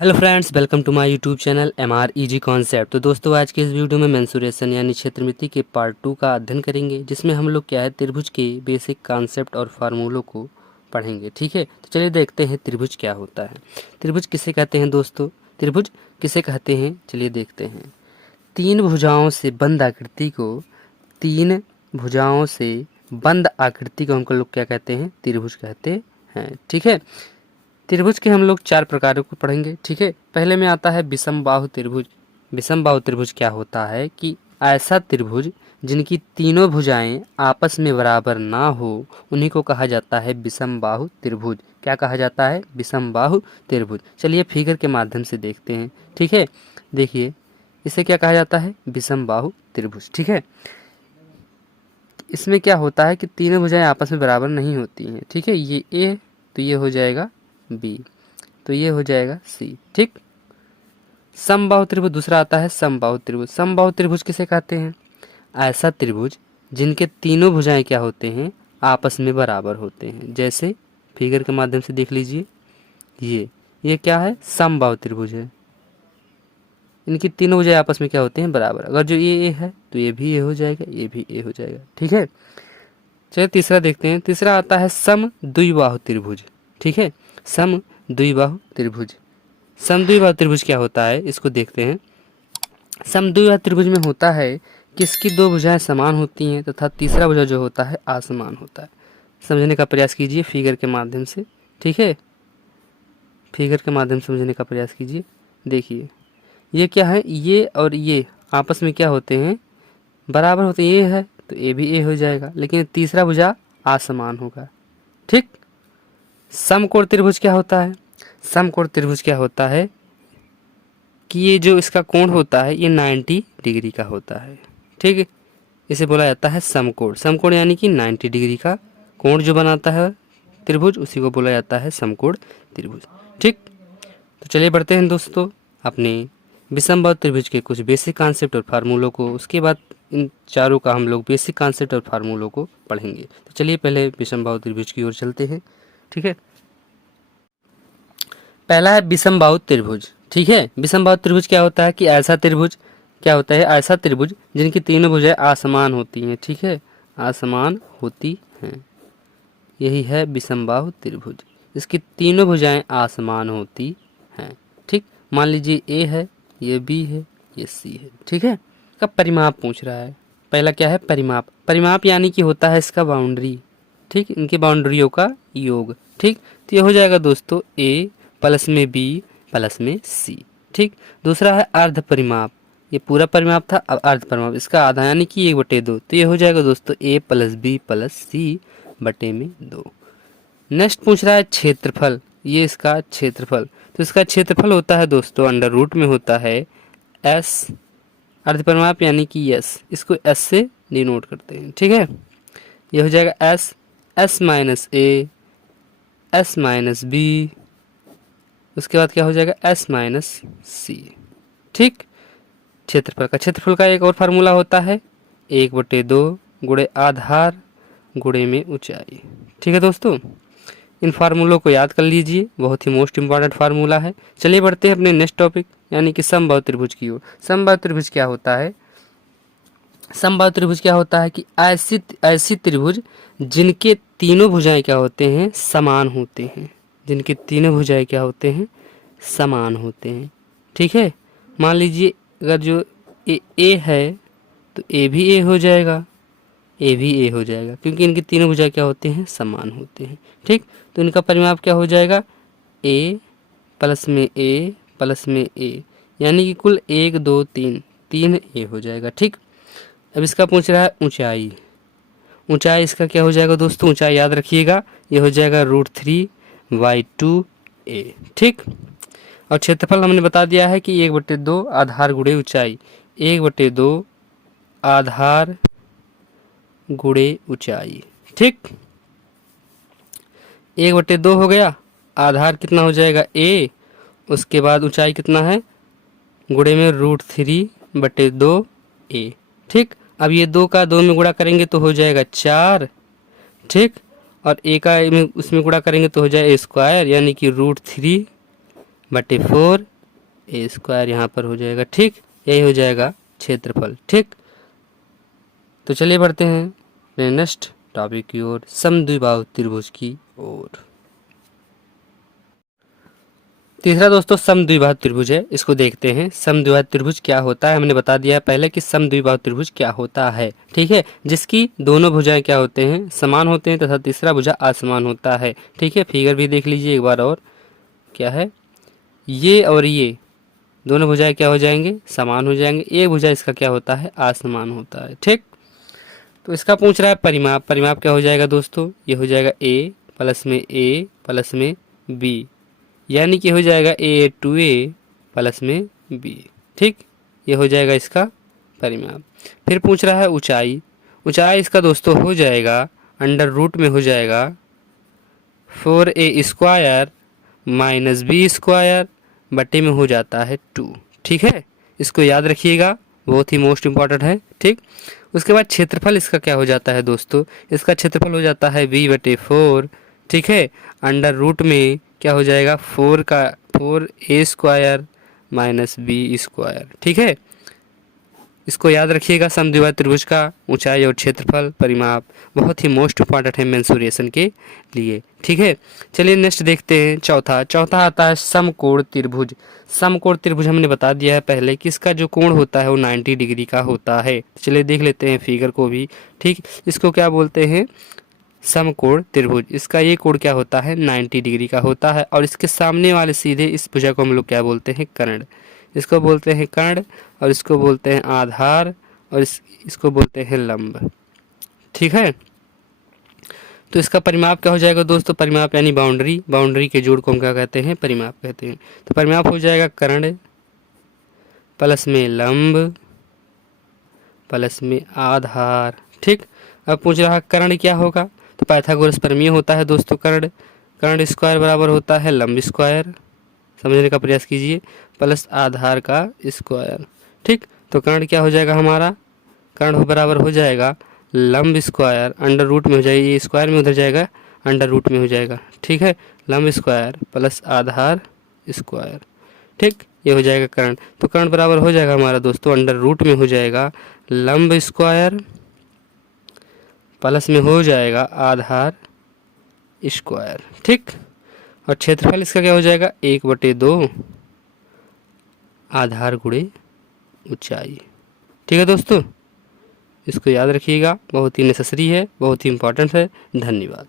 Hello friends, welcome to my YouTube channel MR easy concept. तो दोस्तों, आज के इस वीडियो में मेंसुरेशन यानी क्षेत्रमिति के पार्ट 2 का अध्ययन करेंगे, जिसमें हम लोग क्या है त्रिभुज के बेसिक कॉन्सेप्ट और फार्मूलों को पढ़ेंगे। ठीक है, तो चलिए देखते हैं त्रिभुज क्या होता है। त्रिभुज किसे कहते हैं दोस्तों? त्रिभुज किसे कहते हैं, चलिए देखते हैं। तीन भुजाओं से बंद आकृति को तीन भुजाओं से बंद आकृति को हम लोग क्या कहते हैं? त्रिभुज कहते हैं। ठीक है, त्रिभुज के हम लोग चार प्रकारों को पढ़ेंगे। ठीक है, पहले में आता है विषम बाहु त्रिभुज। विषम बाहु त्रिभुज क्या होता है कि ऐसा त्रिभुज जिनकी तीनों भुजाएं आपस में बराबर ना हो, उन्हीं को कहा जाता है विषम बाहु त्रिभुज। क्या कहा जाता है? विषम बाहु त्रिभुज। चलिए फिगर के माध्यम से देखते हैं। ठीक है, देखिए इसे क्या कहा जाता है? विषम बाहु त्रिभुज। ठीक है, इसमें क्या होता है कि तीनों भुजाएं आपस में बराबर नहीं होती हैं। ठीक है, ये ए तो ये हो जाएगा बी, तो ये हो जाएगा सी। ठीक, समबाहु त्रिभुज दूसरा आता है समबाहु त्रिभुज। समबाहु त्रिभुज किसे कहते हैं? ऐसा त्रिभुज जिनके तीनों भुजाएं क्या होते हैं? आपस में बराबर होते हैं। जैसे फिगर के माध्यम से देख लीजिए, ये क्या है? समबाहु त्रिभुज है। इनकी तीनों भुजाएं आपस में क्या होते हैं? बराबर। अगर जो ये है तो ये भी ए हो जाएगा, ये भी ए हो जाएगा। ठीक है, चलिए तीसरा देखते हैं। तीसरा आता है सम द्विबाहु त्रिभुज। ठीक है, सम द्विबाहु त्रिभुज। समद्विबाहु त्रिभुज क्या होता है, इसको देखते हैं। समद्विबाहु त्रिभुज में होता है कि इसकी दो भुजाएं समान होती हैं तथा तीसरा भुजा जो होता है असमान होता है। समझने का प्रयास कीजिए फिगर के माध्यम से। ठीक है, फिगर के माध्यम से समझने का प्रयास कीजिए। देखिए ये क्या है? ये और ये आपस में क्या होते हैं? बराबर होते हैं। ये है तो ये भी ए हो जाएगा, लेकिन तीसरा भुजा असमान होगा। ठीक, समकोण त्रिभुज क्या होता है? समकोण त्रिभुज क्या होता है कि ये जो इसका कोण होता है ये 90 डिग्री का होता है। ठीक है, इसे बोला जाता है समकोण। समकोण यानी कि 90 डिग्री का कोण जो बनाता है त्रिभुज, उसी को बोला जाता है समकोण त्रिभुज। ठीक, तो चलिए बढ़ते हैं दोस्तों अपने विषमबाहु त्रिभुज के कुछ बेसिक कॉन्सेप्ट और फार्मूलों को। उसके बाद इन चारों का हम लोग बेसिक कॉन्सेप्ट और फार्मूलों को पढ़ेंगे। तो चलिए पहले विषमबाहु त्रिभुज की ओर चलते हैं। ठीक है, पहला है विषमबाहु त्रिभुज। ठीक है, विषमबाहु त्रिभुज क्या होता है कि ऐसा त्रिभुज क्या होता है? ऐसा त्रिभुज जिनकी तीनों भुजाएं असमान होती हैं। ठीक है, असमान होती हैं, यही है विषमबाहु त्रिभुज। इसकी तीनों भुजाएं असमान होती हैं। ठीक, मान लीजिए ए है, ये बी है, ये सी है। ठीक है, का परिमाप पूछ रहा है। पहला क्या है? परिमाप। परिमाप यानी कि होता है इसका बाउंड्री। ठीक, इनकी बाउंड्रियों का योग। ठीक, तो ये हो जाएगा दोस्तों ए प्लस में बी प्लस में सी। ठीक, दूसरा है अर्ध परिमाप। ये पूरा परिमाप था, अब अर्ध परिमाप, इसका आधा यानी कि 1/2, तो ये हो जाएगा दोस्तों ए प्लस बी प्लस सी बटे में 2। नेक्स्ट पूछ रहा है क्षेत्रफल। ये इसका क्षेत्रफल, तो इसका क्षेत्रफल होता है दोस्तों अंडर रूट में होता है एस। अर्ध परिमाप यानी कि एस, इसको एस से डिनोट करते हैं। ठीक है, ये हो जाएगा एस, एस माइनस ए, एस माइनस बी, उसके बाद क्या हो जाएगा? एस माइनस सी। ठीक, क्षेत्रफल का एक और फार्मूला होता है 1/2 गुणे आधार गुणे में ऊंचाई। ठीक है दोस्तों, इन फार्मूलों को याद कर लीजिए, बहुत ही मोस्ट इंपॉर्टेंट फार्मूला है। चलिए बढ़ते हैं अपने नेक्स्ट टॉपिक यानी कि समबाहु त्रिभुज की ओर। समबाहु त्रिभुज क्या होता है? समबाहु त्रिभुज क्या होता है कि ऐसी त्रिभुज जिनके तीनों भुजाएं क्या होते हैं? समान होते हैं। जिनके तीनों भुजाएं क्या होते हैं? समान होते हैं। ठीक है, मान लीजिए अगर जो ए है तो ए भी ए हो जाएगा, ए भी ए हो जाएगा, क्योंकि इनकी तीनों भुजाएं क्या होते हैं? समान होते हैं। ठीक, तो इनका परिमाप क्या हो जाएगा? ए प्लस में ए प्लस में ए, यानी कि कुल 1 2 3 3 ए हो जाएगा। ठीक, अब इसका पूछ रहा है ऊंचाई। ऊंचाई इसका क्या हो जाएगा दोस्तों? ऊंचाई याद रखिएगा, ये हो जाएगा √3/2a। ठीक, और क्षेत्रफल हमने बता दिया है कि 1/2 आधार गुणे ऊंचाई। 1/2 आधार गुणे ऊंचाई। ठीक, 1/2 हो गया, आधार कितना हो जाएगा? a, उसके बाद ऊंचाई कितना है? गुणे में √3/2a। ठीक, अब ये 2 का 2 में गुणा करेंगे तो हो जाएगा 4। ठीक, और ए का उसमें गुणा करेंगे तो हो जाएगा स्क्वायर, यानी कि √3 बटे 4a² यहाँ पर हो जाएगा। ठीक, यही हो जाएगा क्षेत्रफल। ठीक, तो चलिए बढ़ते हैं नेक्स्ट टॉपिक की ओर, समद्विबाहु त्रिभुज की ओर। तीसरा दोस्तों समद्विबाहु त्रिभुज है, इसको देखते हैं। समद्विबाहु त्रिभुज क्या होता है, हमने बता दिया है पहले कि समद्विबाहु त्रिभुज क्या होता है। ठीक है, जिसकी दोनों भुजाएं क्या होते हैं, समान होते हैं तथा तीसरा भुजा असमान होता है। ठीक है, फिगर भी देख लीजिए एक बार और, क्या है, ये और ये दोनों भुजाएं क्या हो जाएंगे, समान हो जाएंगे। एक भुजा इसका क्या होता है, असमान होता है। ठीक, तो इसका पूछ रहा है परिमाप। परिमाप क्या हो जाएगा दोस्तों, ये हो जाएगा a प्लस में a प्लस में b, यानी कि हो जाएगा a/a प्लस में b। ठीक, ये हो जाएगा इसका परिमाप। फिर पूछ रहा है ऊंचाई। ऊंचाई इसका दोस्तों हो जाएगा अंडर रूट में हो जाएगा 4a² माइनस b² बटे में हो जाता है 2। ठीक है, इसको याद रखिएगा, बहुत ही मोस्ट इम्पॉर्टेंट है। ठीक, उसके बाद क्षेत्रफल इसका क्या हो जाता है दोस्तों, इसका क्षेत्रफल हो जाता है b/4। ठीक है, अंडर रूट में क्या हो जाएगा 4a² माइनस b²। ठीक है, इसको याद रखिएगा। समद्विबाहु त्रिभुज का ऊंचाई और क्षेत्रफल परिमाप बहुत ही मोस्ट इम्पॉर्टेंट है मेंसुरेशन के लिए। ठीक है, चलिए नेक्स्ट देखते हैं चौथा। चौथा आता है समकोण त्रिभुज। समकोण त्रिभुज हमने बता दिया है पहले कि इसका जो कोण होता है वो 90 डिग्री का होता है। चलिए देख लेते हैं फिगर को भी। ठीक, इसको क्या बोलते हैं, समकोण त्रिभुज। इसका ये कोण क्या होता है, 90 डिग्री का होता है। और इसके सामने वाले सीधे इस भुजा को हम लोग क्या बोलते हैं, कर्ण। इसको बोलते हैं कर्ण, और इसको बोलते हैं आधार, और इसको बोलते हैं लंब। ठीक है, तो इसका परिमाप क्या हो जाएगा दोस्तों, परिमाप यानी बाउंड्री। बाउंड्री के जोड़ को हम क्या कहते हैं, परिमाप कहते हैं। तो परिमाप हो जाएगा कर्ण प्लस में लंब प्लस में आधार। ठीक, अब पूछ रहा कर्ण क्या होगा, तो पाइथागोरस प्रमेय होता है दोस्तों। कर्ण स्क्वायर बराबर होता है लंब स्क्वायर, समझने का प्रयास कीजिए, प्लस आधार का स्क्वायर। ठीक, तो कर्ण क्या हो जाएगा हमारा, कर्ण बराबर हो जाएगा लंब स्क्वायर, अंडर रूट में हो जाएगा, ये स्क्वायर में उधर जाएगा, अंडर रूट में हो जाएगा। ठीक है, लंब स्क्वायर प्लस आधार स्क्वायर। ठीक, ये हो जाएगा कर्ण। तो कर्ण बराबर हो जाएगा हमारा दोस्तों अंडर रूट में हो जाएगा लंब स्क्वायर प्लस में हो जाएगा आधार स्क्वायर। ठीक, और क्षेत्रफल इसका क्या हो जाएगा, 1/2 आधार गुणे ऊंचाई। ठीक है दोस्तों, इसको याद रखिएगा, बहुत ही नेसेसरी है, बहुत ही इंपॉर्टेंट है। धन्यवाद।